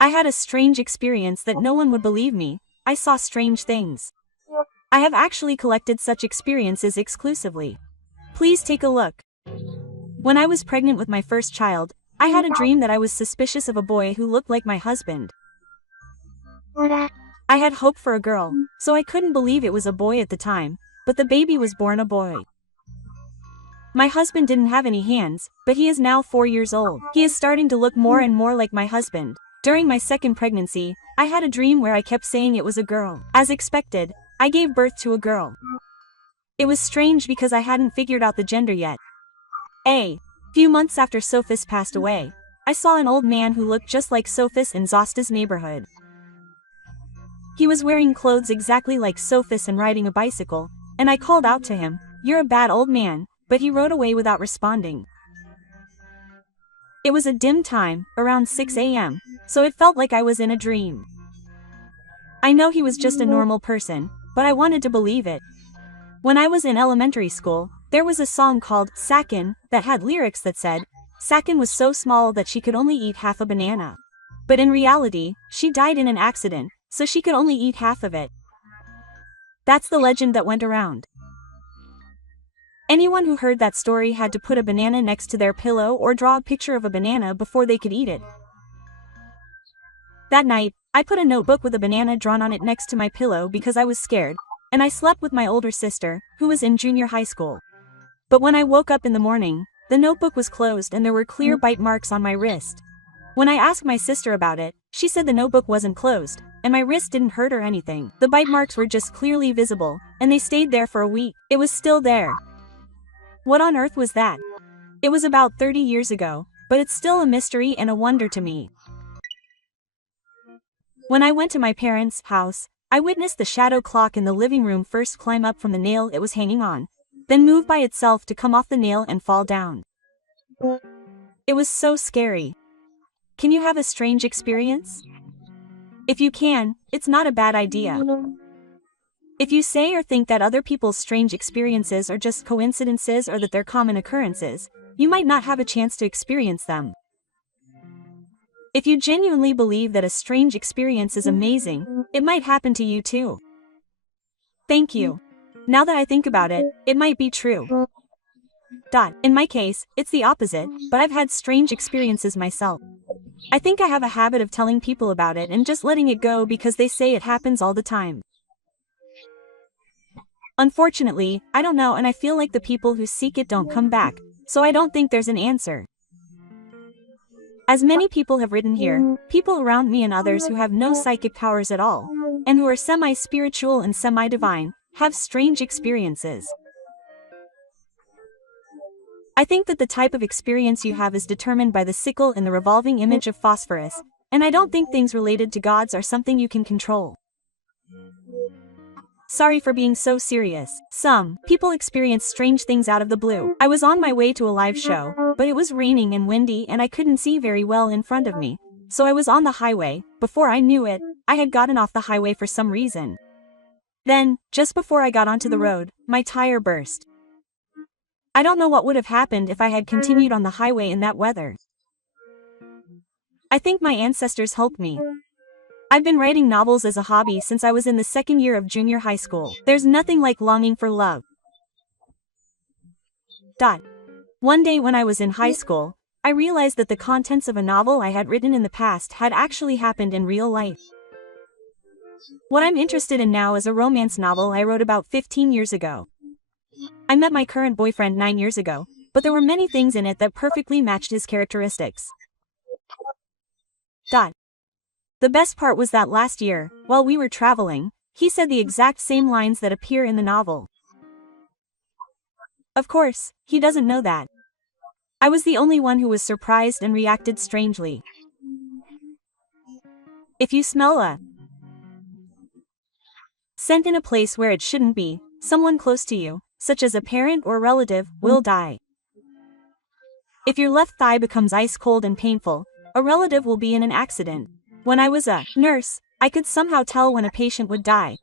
I had a strange experience that no one would believe me. I saw strange things. I have actually collected such experiences exclusively. Please take a look. When I was pregnant with my first child, I had a dream that I was suspicious of a boy who looked like my husband. I had hoped for a girl, so I couldn't believe it was a boy at the time, but the baby was born a boy. My husband didn't have any hands, but he is now 4 years old. He is starting to look more and more like my husband. During my second pregnancy, I had a dream where I kept saying it was a girl. As expected, I gave birth to a girl. It was strange because I hadn't figured out the gender yet. A few months after Sophus passed away, I saw an old man who looked just like Sophus in Zosta's neighborhood. He was wearing clothes exactly like Sophus and riding a bicycle, and I called out to him, "You're a bad old man," but he rode away without responding. It was a dim time, around 6 a.m., so it felt like I was in a dream. I know he was just a normal person, but I wanted to believe it. When I was in elementary school, there was a song called Sakin that had lyrics that said, Sakin was so small that she could only eat half a banana. But in reality, she died in an accident, so she could only eat half of it. That's the legend that went around. Anyone who heard that story had to put a banana next to their pillow or draw a picture of a banana before they could eat it. That night, I put a notebook with a banana drawn on it next to my pillow because I was scared, and I slept with my older sister, who was in junior high school. But when I woke up in the morning, the notebook was closed and there were clear bite marks on my wrist. When I asked my sister about it, she said the notebook wasn't closed, and my wrist didn't hurt or anything. The bite marks were just clearly visible, and they stayed there for a week. It was still there. What on earth was that? It was about 30 years ago, but it's still a mystery and a wonder to me. When I went to my parents' house, I witnessed the shadow clock in the living room first climb up from the nail it was hanging on, then move by itself to come off the nail and fall down. It was so scary. Can you have a strange experience? If you can, it's not a bad idea. If you say or think that other people's strange experiences are just coincidences or that they're common occurrences, you might not have a chance to experience them. If you genuinely believe that a strange experience is amazing, it might happen to you too. Thank you. Now that I think about it, it might be true. In my case, it's the opposite, but I've had strange experiences myself. I think I have a habit of telling people about it and just letting it go because they say it happens all the time. Unfortunately, I don't know, and I feel like the people who seek it don't come back, so I don't think there's an answer. As many people have written here, people around me and others who have no psychic powers at all, and who are semi-spiritual and semi-divine, have strange experiences. I think that the type of experience you have is determined by the sickle in the revolving image of phosphorus, and I don't think things related to gods are something you can control. Sorry for being so serious. Some people experience strange things out of the blue. I was on my way to a live show, but it was raining and windy and I couldn't see very well in front of me. So I was on the highway. Before I knew it, I had gotten off the highway for some reason. Then, just before I got onto the road, my tire burst. I don't know what would have happened if I had continued on the highway in that weather. I think my ancestors helped me. I've been writing novels as a hobby since I was in the second year of junior high school. There's nothing like longing for love. One day when I was in high school, I realized that the contents of a novel I had written in the past had actually happened in real life. What I'm interested in now is a romance novel I wrote about 15 years ago. I met my current boyfriend 9 years ago, but there were many things in it that perfectly matched his characteristics. The best part was that last year, while we were traveling, he said the exact same lines that appear in the novel. Of course, he doesn't know that. I was the only one who was surprised and reacted strangely. If you smell a scent in a place where it shouldn't be, someone close to you, such as a parent or relative, will die. If your left thigh becomes ice cold and painful, a relative will be in an accident. When I was a nurse, I could somehow tell when a patient would die.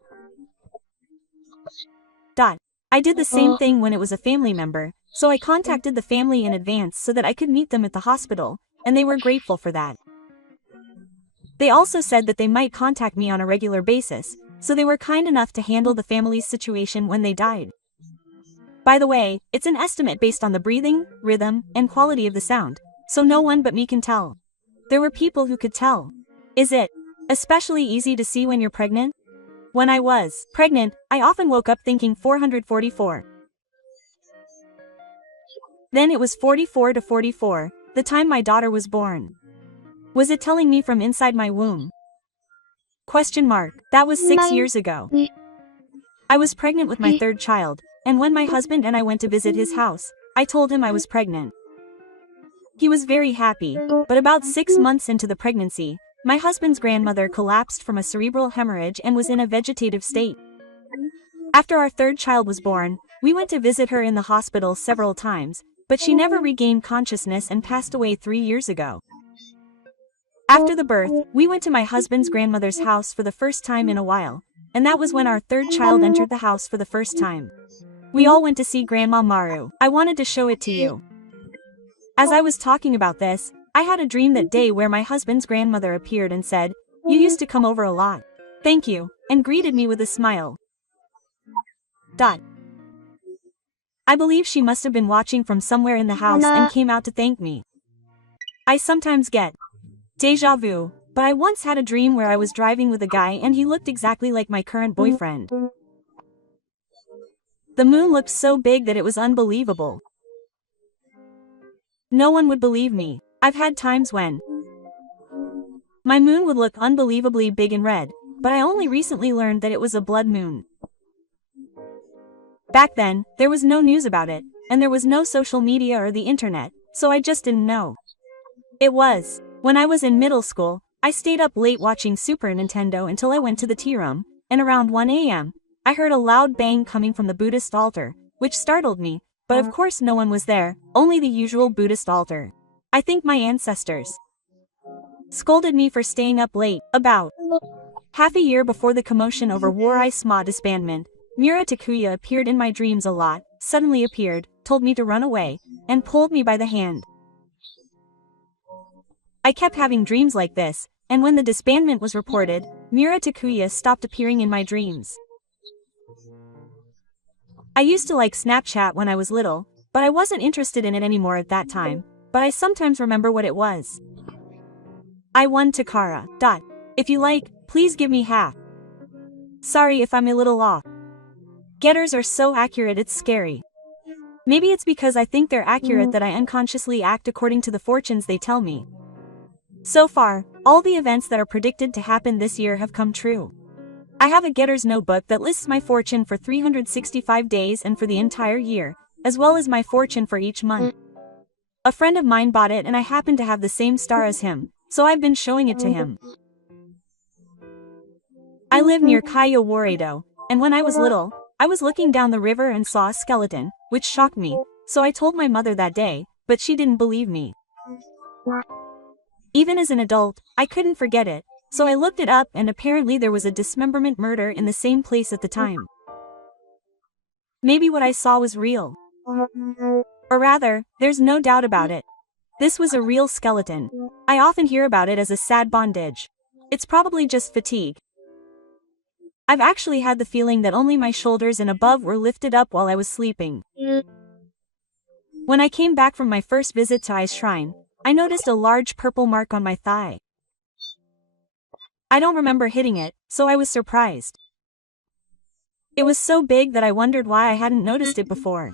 I did the same thing when it was a family member, so I contacted the family in advance so that I could meet them at the hospital, and they were grateful for that. They also said that they might contact me on a regular basis, so they were kind enough to handle the family's situation when they died. By the way, it's an estimate based on the breathing, rhythm, and quality of the sound, so no one but me can tell. There were people who could tell. Is it especially easy to see when you're pregnant? When I was pregnant, I often woke up thinking 444. Then it was 44 to 44, the time my daughter was born. Was it telling me from inside my womb? Question mark. That was 6 years ago. I was pregnant with my third child, and when my husband and I went to visit his house, I told him I was pregnant. He was very happy, but about 6 months into the pregnancy, my husband's grandmother collapsed from a cerebral hemorrhage and was in a vegetative state. After our third child was born, we went to visit her in the hospital several times, but she never regained consciousness and passed away 3 years ago. After the birth, we went to my husband's grandmother's house for the first time in a while, and that was when our third child entered the house for the first time. We all went to see Grandma Maru. I wanted to show it to you. As I was talking about this, I had a dream that day where my husband's grandmother appeared and said, "You used to come over a lot. Thank you," and greeted me with a smile. I believe she must have been watching from somewhere in the house and came out to thank me. I sometimes get déjà vu, but I once had a dream where I was driving with a guy and he looked exactly like my current boyfriend. The moon looked so big that it was unbelievable. No one would believe me. I've had times when my moon would look unbelievably big and red, but I only recently learned that it was a blood moon. Back then, there was no news about it, and there was no social media or the internet, so I just didn't know. It was when I was in middle school, I stayed up late watching Super Nintendo until I went to the tea room, and around 1 a.m., I heard a loud bang coming from the Buddhist altar, which startled me, but of course no one was there, only the usual Buddhist altar. I think my ancestors scolded me for staying up late. About half a year before the commotion over War Isma disbandment, Mura Takuya appeared in my dreams a lot, suddenly appeared, told me to run away, and pulled me by the hand. I kept having dreams like this, and when the disbandment was reported, Mura Takuya stopped appearing in my dreams. I used to like Snapchat when I was little, but I wasn't interested in it anymore at that time, but I sometimes remember what it was. I won Takara. If you like, please give me half. Sorry if I'm a little off. Getters are so accurate it's scary. Maybe it's because I think they're accurate that I unconsciously act according to the fortunes they tell me. So far, all the events that are predicted to happen this year have come true. I have a Getter's notebook that lists my fortune for 365 days and for the entire year, as well as my fortune for each month. A friend of mine bought it and I happen to have the same star as him, so I've been showing it to him. I live near Kaiyo Waredo, and when I was little, I was looking down the river and saw a skeleton, which shocked me, so I told my mother that day, but she didn't believe me. Even as an adult, I couldn't forget it, so I looked it up and apparently there was a dismemberment murder in the same place at the time. Maybe what I saw was real. Or rather, there's no doubt about it. This was a real skeleton. I often hear about it as a sad bondage. It's probably just fatigue. I've actually had the feeling that only my shoulders and above were lifted up while I was sleeping. When I came back from my first visit to Ice Shrine, I noticed a large purple mark on my thigh. I don't remember hitting it, so I was surprised. It was so big that I wondered why I hadn't noticed it before.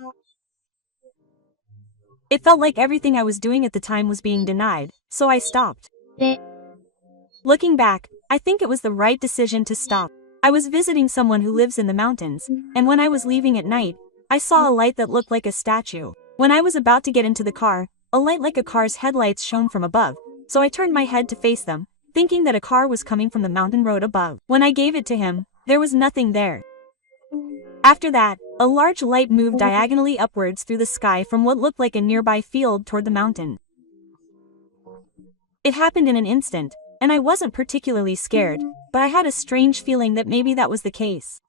It felt like everything I was doing at the time was being denied, so I stopped. Looking back, I think it was the right decision to stop. I was visiting someone who lives in the mountains, and when I was leaving at night, I saw a light that looked like a statue. When I was about to get into the car, a light like a car's headlights shone from above, so I turned my head to face them, thinking that a car was coming from the mountain road above. When I gave it to him, there was nothing there. After that, a large light moved diagonally upwards through the sky from what looked like a nearby field toward the mountain. It happened in an instant, and I wasn't particularly scared, but I had a strange feeling that maybe that was the case.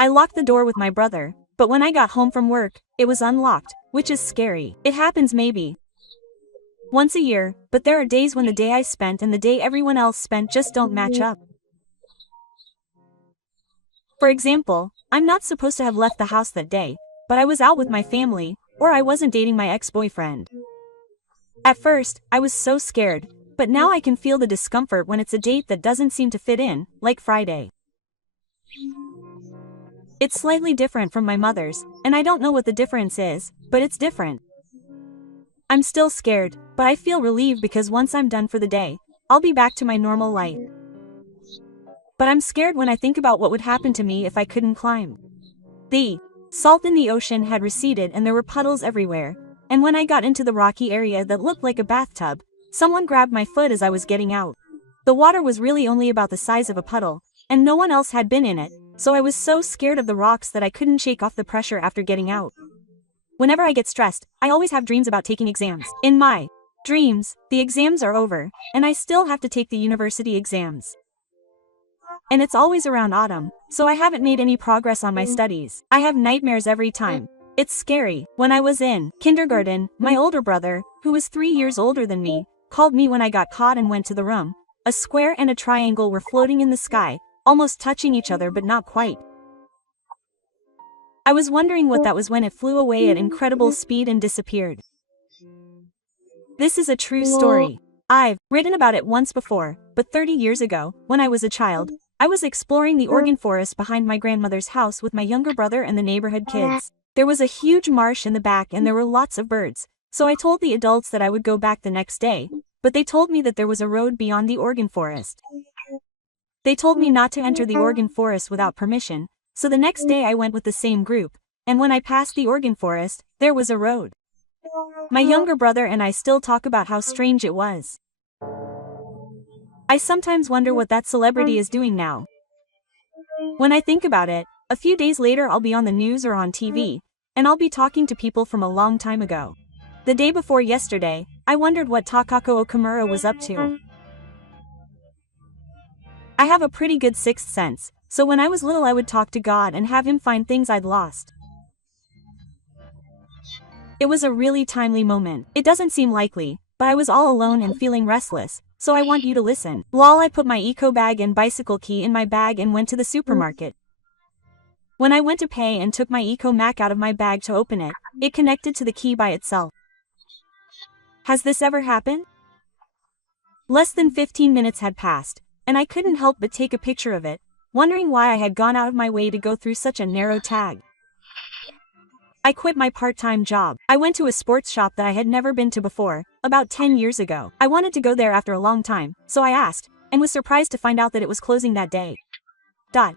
I locked the door with my brother, but when I got home from work, it was unlocked, which is scary. It happens maybe once a year, but there are days when the day I spent and the day everyone else spent just don't match up. For example, I'm not supposed to have left the house that day, but I was out with my family, or I wasn't dating my ex-boyfriend. At first, I was so scared, but now I can feel the discomfort when it's a date that doesn't seem to fit in, like Friday. It's slightly different from my mother's, and I don't know what the difference is, but it's different. I'm still scared, but I feel relieved because once I'm done for the day, I'll be back to my normal life. But I'm scared when I think about what would happen to me if I couldn't climb. The salt in the ocean had receded and there were puddles everywhere, and when I got into the rocky area that looked like a bathtub, someone grabbed my foot as I was getting out. The water was really only about the size of a puddle, and no one else had been in it, so I was so scared of the rocks that I couldn't shake off the pressure after getting out. Whenever I get stressed, I always have dreams about taking exams. In my dreams, the exams are over, and I still have to take the university exams. And it's always around autumn, so I haven't made any progress on my studies. I have nightmares every time. It's scary. When I was in kindergarten, my older brother, who was 3 years older than me, called me when I got caught and went to the room. A square and a triangle were floating in the sky, almost touching each other but not quite. I was wondering what that was when it flew away at incredible speed and disappeared. This is a true story. I've written about it once before, but 30 years ago, when I was a child, I was exploring the Oregon forest behind my grandmother's house with my younger brother and the neighborhood kids. There was a huge marsh in the back and there were lots of birds, so I told the adults that I would go back the next day, but they told me that there was a road beyond the Oregon forest. They told me not to enter the Oregon forest without permission, so the next day I went with the same group, and when I passed the Oregon forest, there was a road. My younger brother and I still talk about how strange it was. I sometimes wonder what that celebrity is doing now. When I think about it, a few days later I'll be on the news or on TV, and I'll be talking to people from a long time ago. The day before yesterday, I wondered what Takako Okamura was up to. I have a pretty good sixth sense, so when I was little I would talk to God and have him find things I'd lost. It was a really timely moment. It doesn't seem likely, but I was all alone and feeling restless, so I want you to listen. Lol, I put my eco bag and bicycle key in my bag and went to the supermarket. When I went to pay and took my eco Mac out of my bag to open it, it connected to the key by itself. Has this ever happened? Less than 15 minutes had passed, and I couldn't help but take a picture of it, wondering why I had gone out of my way to go through such a narrow tag. I quit my part-time job. I went to a sports shop that I had never been to before, about 10 years ago. I wanted to go there after a long time, so I asked, and was surprised to find out that it was closing that day.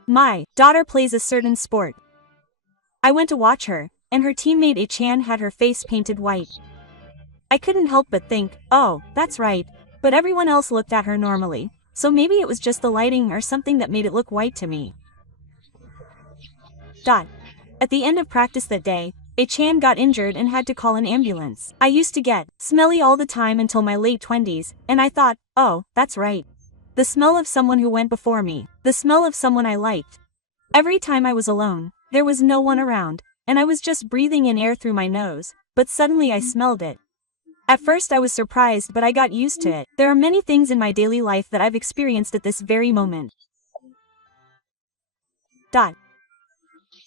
My daughter plays a certain sport. I went to watch her, and her teammate A-chan had her face painted white. I couldn't help but think, oh, that's right, but everyone else looked at her normally, so maybe it was just the lighting or something that made it look white to me. At the end of practice that day, A-chan got injured and had to call an ambulance. I used to get smelly all the time until my late 20s, and I thought, oh, that's right. The smell of someone who went before me. The smell of someone I liked. Every time I was alone, there was no one around, and I was just breathing in air through my nose, but suddenly I smelled it. At first I was surprised, but I got used to it. There are many things in my daily life that I've experienced at this very moment.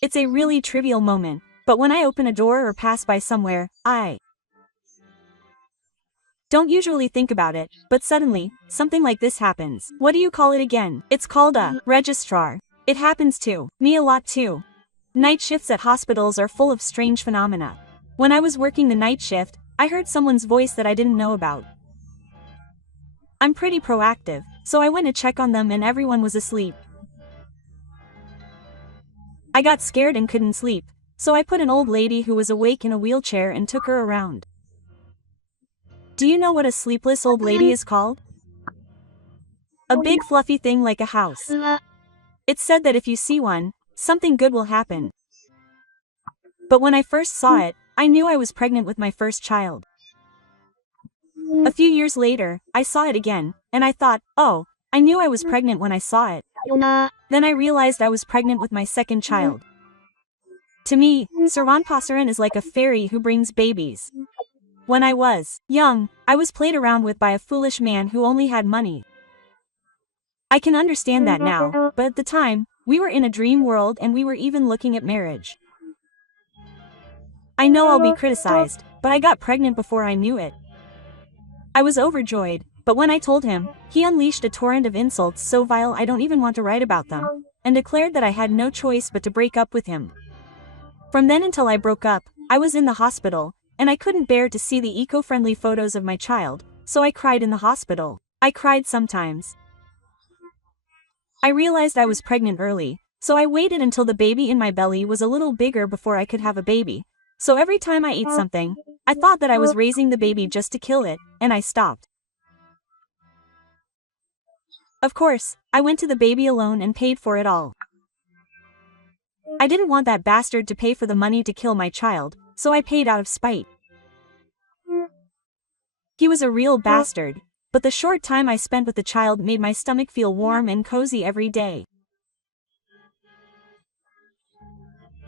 It's a really trivial moment, but when I open a door or pass by somewhere, I don't usually think about it, but suddenly, something like this happens. What do you call it again? It's called a registrar. It happens to me a lot too. Night shifts at hospitals are full of strange phenomena. When I was working the night shift, I heard someone's voice that I didn't know about. I'm pretty proactive, so I went to check on them and everyone was asleep. I got scared and couldn't sleep, so I put an old lady who was awake in a wheelchair and took her around. Do you know what a sleepless old lady is called? A big fluffy thing like a house. It's said that if you see one, something good will happen. But when I first saw it, I knew I was pregnant with my first child. A few years later, I saw it again, and I thought, oh, I knew I was pregnant when I saw it. Then I realized I was pregnant with my second child. To me, Saranpasaran is like a fairy who brings babies. When I was young, I was played around with by a foolish man who only had money. I can understand that now, but at the time, we were in a dream world and we were even looking at marriage. I know I'll be criticized, but I got pregnant before I knew it. I was overjoyed, but when I told him, he unleashed a torrent of insults so vile I don't even want to write about them, and declared that I had no choice but to break up with him. From then until I broke up, I was in the hospital, and I couldn't bear to see the eco-friendly photos of my child, so I cried in the hospital. I cried sometimes. I realized I was pregnant early, so I waited until the baby in my belly was a little bigger before I could have a baby. So every time I ate something, I thought that I was raising the baby just to kill it, and I stopped. Of course, I went to the baby alone and paid for it all. I didn't want that bastard to pay for the money to kill my child, so I paid out of spite. He was a real bastard, but the short time I spent with the child made my stomach feel warm and cozy every day.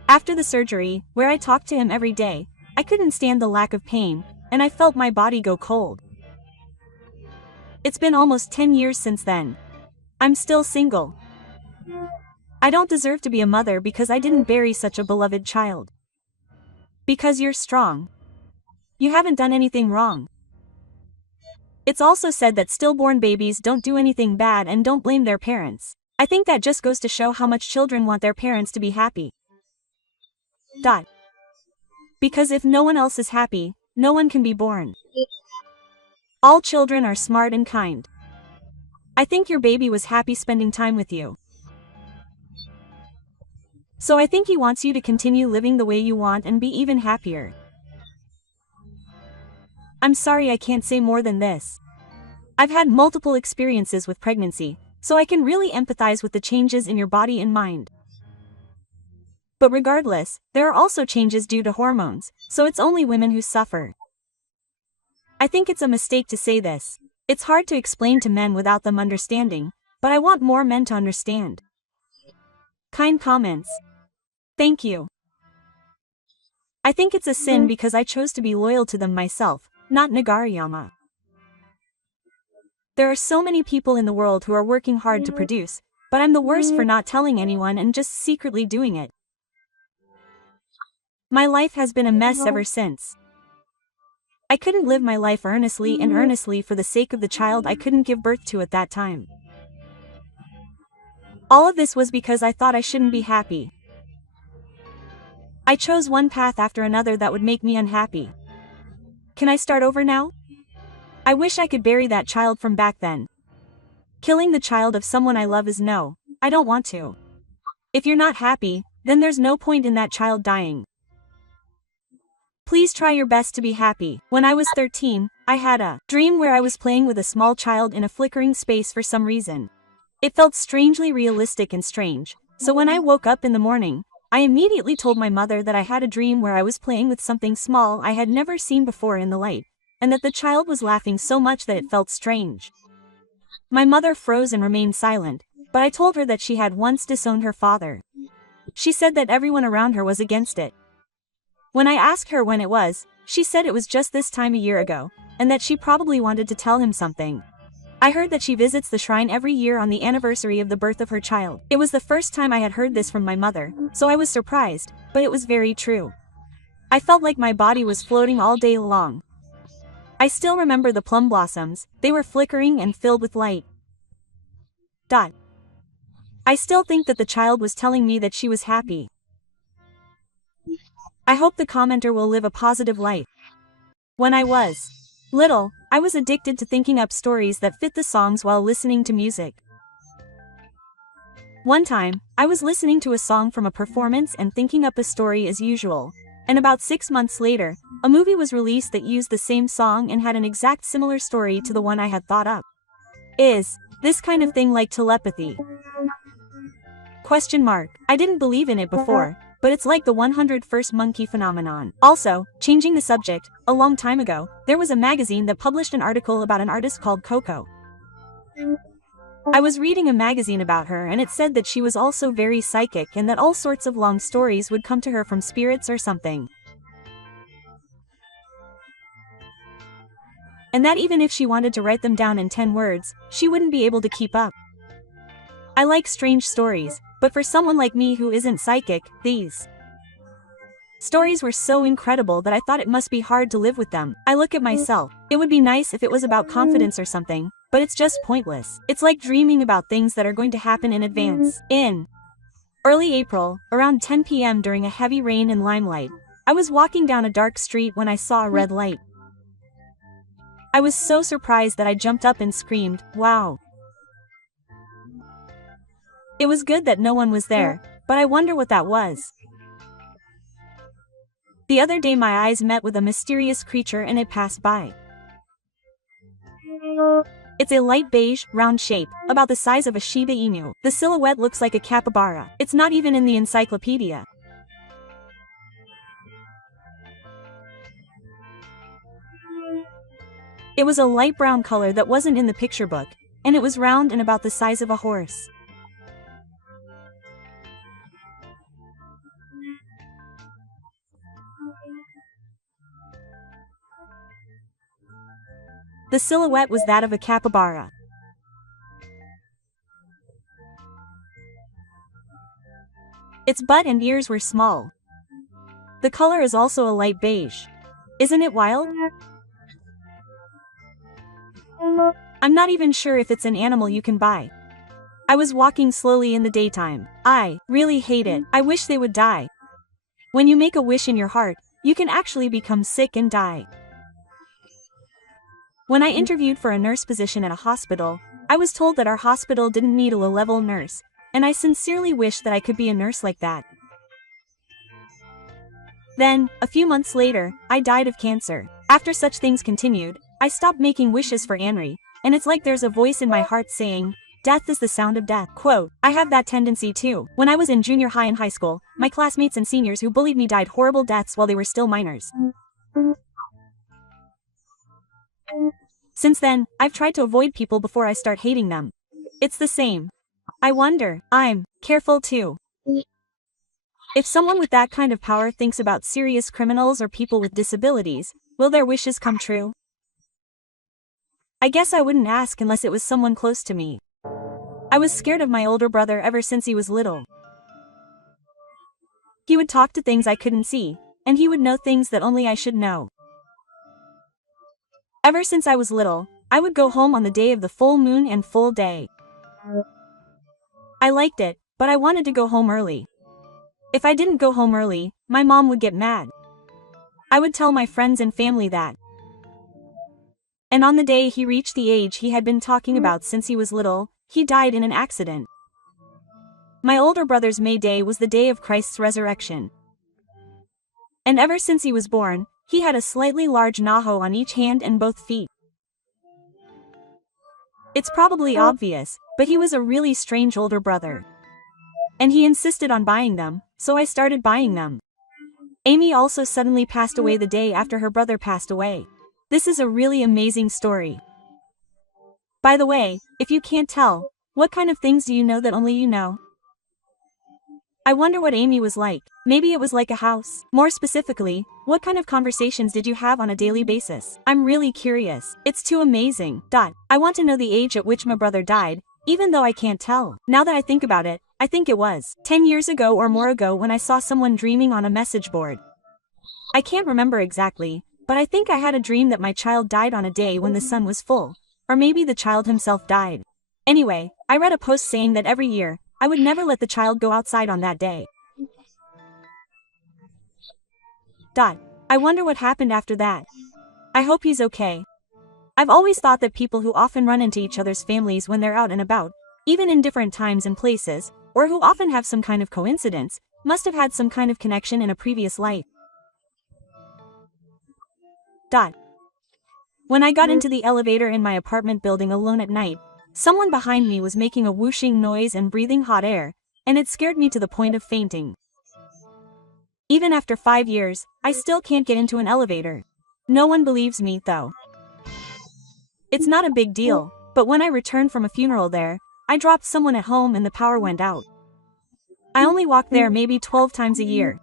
After the surgery, where I talked to him every day, I couldn't stand the lack of pain, and I felt my body go cold. It's been almost 10 years since then. I'm still single. I don't deserve to be a mother because I didn't bury such a beloved child. Because you're strong. You haven't done anything wrong. It's also said that stillborn babies don't do anything bad and don't blame their parents. I think that just goes to show how much children want their parents to be happy. Because if no one else is happy, no one can be born. All children are smart and kind. I think your baby was happy spending time with you. So I think he wants you to continue living the way you want and be even happier. I'm sorry I can't say more than this. I've had multiple experiences with pregnancy, so I can really empathize with the changes in your body and mind. But regardless, there are also changes due to hormones, so it's only women who suffer. I think it's a mistake to say this. It's hard to explain to men without them understanding, but I want more men to understand. Kind comments. Thank you. I think it's a sin because I chose to be loyal to them myself, not Nagariyama. There are so many people in the world who are working hard to produce, but I'm the worst for not telling anyone and just secretly doing it. My life has been a mess ever since. I couldn't live my life earnestly for the sake of the child I couldn't give birth to at that time. All of this was because I thought I shouldn't be happy. I chose one path after another that would make me unhappy. Can I start over now? I wish I could bury that child from back then. Killing the child of someone I love is no, I don't want to. If you're not happy, then there's no point in that child dying. Please try your best to be happy. When I was 13, I had a dream where I was playing with a small child in a flickering space for some reason. It felt strangely realistic and strange, so when I woke up in the morning, I immediately told my mother that I had a dream where I was playing with something small I had never seen before in the light, and that the child was laughing so much that it felt strange. My mother froze and remained silent, but I told her that she had once disowned her father. She said that everyone around her was against it. When I asked her when it was, she said it was just this time a year ago, and that she probably wanted to tell him something. I heard that she visits the shrine every year on the anniversary of the birth of her child. It was the first time I had heard this from my mother, so I was surprised, but it was very true. I felt like my body was floating all day long. I still remember the plum blossoms, they were flickering and filled with light. I still think that the child was telling me that she was happy. I hope the commenter will live a positive life. When I was little, I was addicted to thinking up stories that fit the songs while listening to music. One time, I was listening to a song from a performance and thinking up a story as usual, and about 6 months later, a movie was released that used the same song and had an exact similar story to the one I had thought up. Is this kind of thing like telepathy? I didn't believe in it before, but it's like the 101st monkey phenomenon. Also, changing the subject, a long time ago, there was a magazine that published an article about an artist called Coco. I was reading a magazine about her and it said that she was also very psychic and that all sorts of long stories would come to her from spirits or something. and that even if she wanted to write them down in 10 words, she wouldn't be able to keep up. I like strange stories, but for someone like me who isn't psychic, these stories were so incredible that I thought it must be hard to live with them. I look at myself. It would be nice if it was about confidence or something, but it's just pointless. It's like dreaming about things that are going to happen in advance. In early April, around 10 p.m. during a heavy rain and limelight, I was walking down a dark street when I saw a red light. I was so surprised that I jumped up and screamed, "Wow!" It was good that no one was there, but I wonder what that was. The other day my eyes met with a mysterious creature and it passed by. It's a light beige, round shape, about the size of a Shiba Inu. The silhouette looks like a capybara. It's not even in the encyclopedia. It was a light brown color that wasn't in the picture book, and it was round and about the size of a horse. The silhouette was that of a capybara. Its butt and ears were small. The color is also a light beige. Isn't it wild? I'm not even sure if it's an animal you can buy. I was walking slowly in the daytime. I really hate it. I wish they would die. When you make a wish in your heart, you can actually become sick and die. When I interviewed for a nurse position at a hospital, I was told that our hospital didn't need a low-level nurse, and I sincerely wish that I could be a nurse like that. Then, a few months later, I died of cancer. After such things continued, I stopped making wishes for Henry, and it's like there's a voice in my heart saying, "Death is the sound of death." Quote, I have that tendency too. When I was in junior high and high school, my classmates and seniors who bullied me died horrible deaths while they were still minors. Since then, I've tried to avoid people before I start hating them. It's the same. I wonder, I'm careful too. If someone with that kind of power thinks about serious criminals or people with disabilities, will their wishes come true? I guess I wouldn't ask unless it was someone close to me. I was scared of my older brother ever since he was little. He would talk to things I couldn't see, and he would know things that only I should know. Ever since I was little, I would go home on the day of the full moon and full day. I liked it, but I wanted to go home early. If I didn't go home early, my mom would get mad. I would tell my friends and family that. And on the day he reached the age he had been talking about since he was little, he died in an accident. My older brother's May Day was the day of Christ's resurrection. And ever since he was born, he had a slightly large naho on each hand and both feet. It's probably obvious, but he was a really strange older brother. And he insisted on buying them, so I started buying them. Amy also suddenly passed away the day after her brother passed away. This is a really amazing story. By the way, if you can't tell, what kind of things do you know that only you know? I wonder what Amy was like. Maybe it was like a house. More specifically, what kind of conversations did you have on a daily basis? I'm really curious. It's too amazing. I want to know the age at which my brother died, even though I can't tell. Now that I think about it, I think it was 10 years ago or more ago when I saw someone dreaming on a message board. I can't remember exactly, but I think I had a dream that my child died on a day when the sun was full. Or maybe the child himself died. Anyway, I read a post saying that every year, I would never let the child go outside on that day. I wonder what happened after that. I hope he's okay. I've always thought that people who often run into each other's families when they're out and about, even in different times and places, or who often have some kind of coincidence, must have had some kind of connection in a previous life. When I got into the elevator in my apartment building alone at night, someone behind me was making a whooshing noise and breathing hot air, and it scared me to the point of fainting. Even after 5 years, I still can't get into an elevator. No one believes me, though. It's not a big deal, but when I returned from a funeral there, I dropped someone at home and the power went out. I only walk there maybe 12 times a year.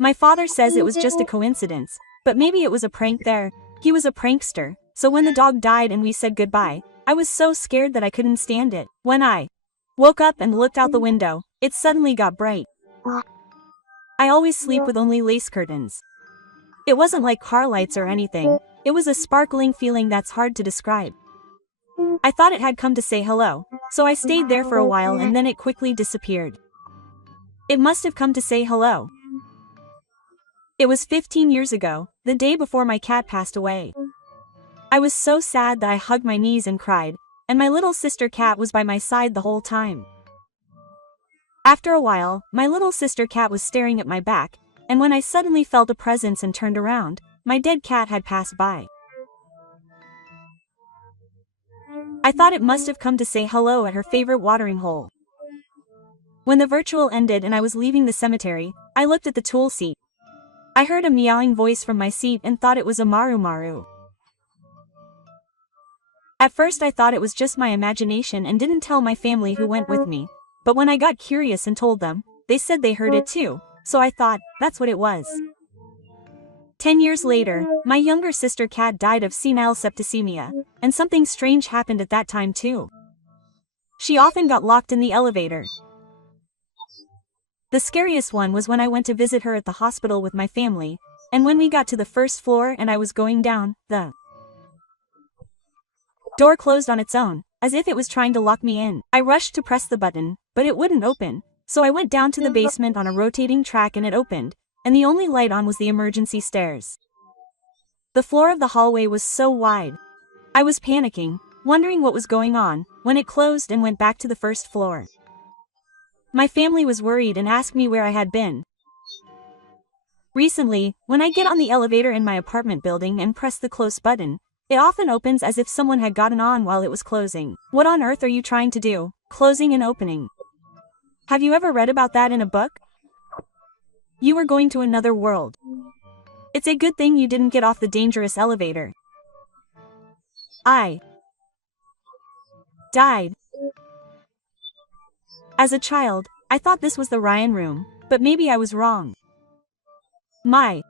My father says it was just a coincidence, but maybe it was a prank there. He was a prankster, so when the dog died and we said goodbye, I was so scared that I couldn't stand it. When I woke up and looked out the window, it suddenly got bright. I always sleep with only lace curtains. It wasn't like car lights or anything. It was a sparkling feeling that's hard to describe. I thought it had come to say hello, so I stayed there for a while and then it quickly disappeared. It must have come to say hello. It was 15 years ago, the day before my cat passed away. I was so sad that I hugged my knees and cried, and my little sister cat was by my side the whole time. After a while, my little sister cat was staring at my back, and when I suddenly felt a presence and turned around, my dead cat had passed by. I thought it must have come to say hello at her favorite watering hole. When the ritual ended and I was leaving the cemetery, I looked at the tool seat. I heard a meowing voice from my seat and thought it was a Maru Maru. At first I thought it was just my imagination and didn't tell my family who went with me, but when I got curious and told them, they said they heard it too, so I thought, that's what it was. 10 years later, my younger sister cat died of senile septicemia, and something strange happened at that time too. She often got locked in the elevator. The scariest one was when I went to visit her at the hospital with my family, and when we got to the first floor and I was going down, the door closed on its own, as if it was trying to lock me in. I rushed to press the button, but it wouldn't open, so I went down to the basement on a rotating track and it opened, and the only light on was the emergency stairs. The floor of the hallway was so wide. I was panicking, wondering what was going on, when it closed and went back to the first floor. My family was worried and asked me where I had been. Recently, when I get on the elevator in my apartment building and press the close button, it often opens as if someone had gotten on while it was closing. What on earth are you trying to do, closing and opening? Have you ever read about that in a book? You were going to another world. It's a good thing you didn't get off the dangerous elevator. I died. As a child, I thought this was the Ryan room, but maybe I was wrong. My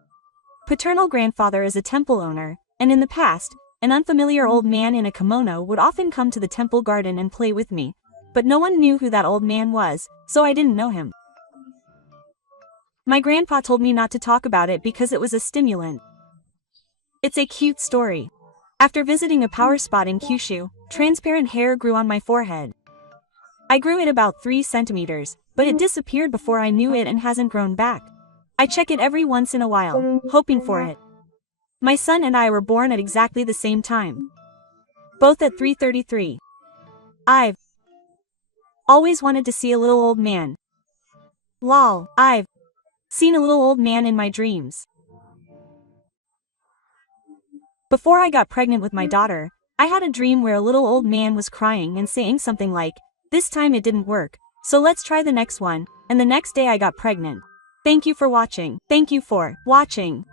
paternal grandfather is a temple owner, and in the past, an unfamiliar old man in a kimono would often come to the temple garden and play with me, but no one knew who that old man was, so I didn't know him. My grandpa told me not to talk about it because it was a stimulant. It's a cute story. After visiting a power spot in Kyushu, transparent hair grew on my forehead. I grew it about 3 centimeters, but it disappeared before I knew it and hasn't grown back. I check it every once in a while, hoping for it. My son and I were born at exactly the same time. Both at 3:33. I've always wanted to see a little old man. Lol, I've seen a little old man in my dreams. Before I got pregnant with my daughter, I had a dream where a little old man was crying and saying something like, "This time it didn't work, so let's try the next one," and the next day I got pregnant. Thank you for watching. Thank you for watching.